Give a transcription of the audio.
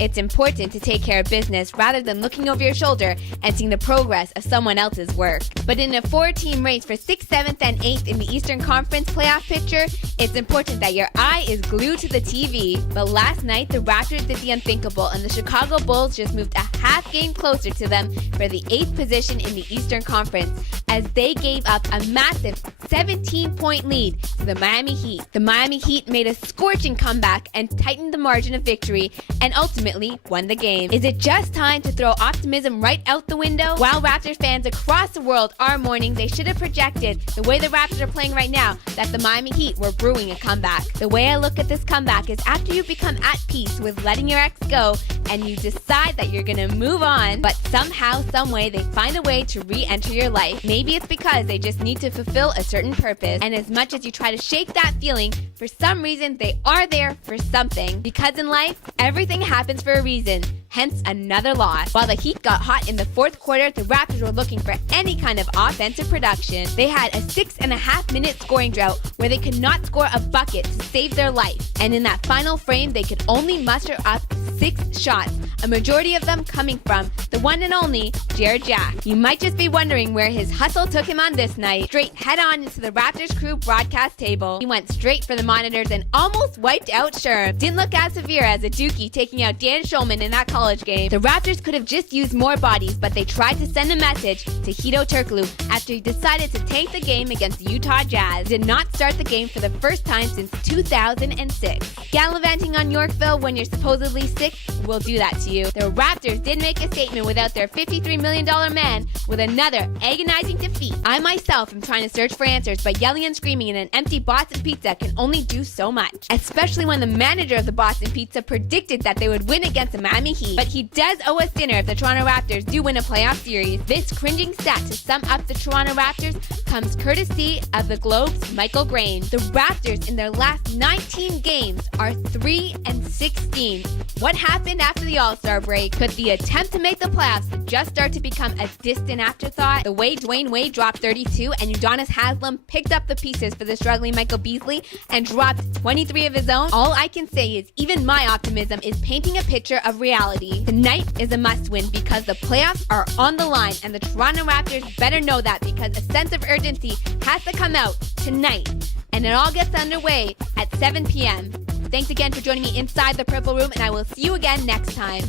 It's important to take care of business rather than looking over your shoulder and seeing the progress of someone else's work. But in a 4-team race for 6th, 7th, and 8th in the Eastern Conference playoff picture, it's important that your eye is glued to the TV. But last night, the Raptors did the unthinkable, and the Chicago Bulls just moved a half game closer to them for the 8th position in the Eastern Conference, as they gave up a massive 17-point lead to the Miami Heat. The Miami Heat made a scorching comeback and tightened the margin of victory and ultimately won the game. Is it just time to throw optimism right out the window? While Raptors fans across the world are mourning, they should have projected, the way the Raptors are playing right now, that the Miami Heat were brewing a comeback. The way I look at this comeback is after you become at peace with letting your ex go and you decide that you're gonna move on, but somehow, someway, they find a way to re-enter your life. Maybe it's because they just need to fulfill a certain purpose, and as much as you try to shake that feeling, for some reason they are there for something. Because in life, everything happens for a reason, hence another loss. While the Heat got hot in the fourth quarter, the Raptors were looking for any kind of offensive production. They had a 6.5-minute scoring drought where they could not score a bucket to save their life. And in that final frame, they could only muster up 6 shots, a majority of them coming from the one and only Jarrett Jack. You might just be wondering where his hustle took him on this night. Straight head-on into the Raptors crew broadcast table. He went straight for the monitors and almost wiped out Sherm. Didn't look as severe as a Dookie taking out Dan Schulman in that college game. The Raptors could have just used more bodies, but they tried to send a message to Hedo Turkoglu after he decided to tank the game against the Utah Jazz. He did not start the game for the first time since 2006. Gallivanting on Yorkville when you're supposedly sick will do that to you. The Raptors did make a statement without their $53 million man with another agonizing defeat. I myself am trying to search for answers, but yelling and screaming in an empty Boston Pizza can only do so much. Especially when the manager of the Boston Pizza predicted that they would win against the Miami Heat. But he does owe us dinner if the Toronto Raptors do win a playoff series. This cringing stat to sum up the Toronto Raptors comes courtesy of the Globe's Michael Grain. The Raptors in their last 19 games are 3-16. What happened after the All-Star break? Could the attempt to make the playoffs just start to become a distant afterthought? The way Dwayne Wade dropped 32 and Udonis Haslem picked up the pieces for the struggling Michael Beasley and dropped 23 of his own? All I can say is even my optimism is painting a picture of reality. Tonight is a must-win because the playoffs are on the line, and the Toronto Raptors better know that, because a sense of urgency has to come out tonight. And it all gets underway at 7 p.m. Thanks again for joining me inside the Purple Room, and I will see you again next time.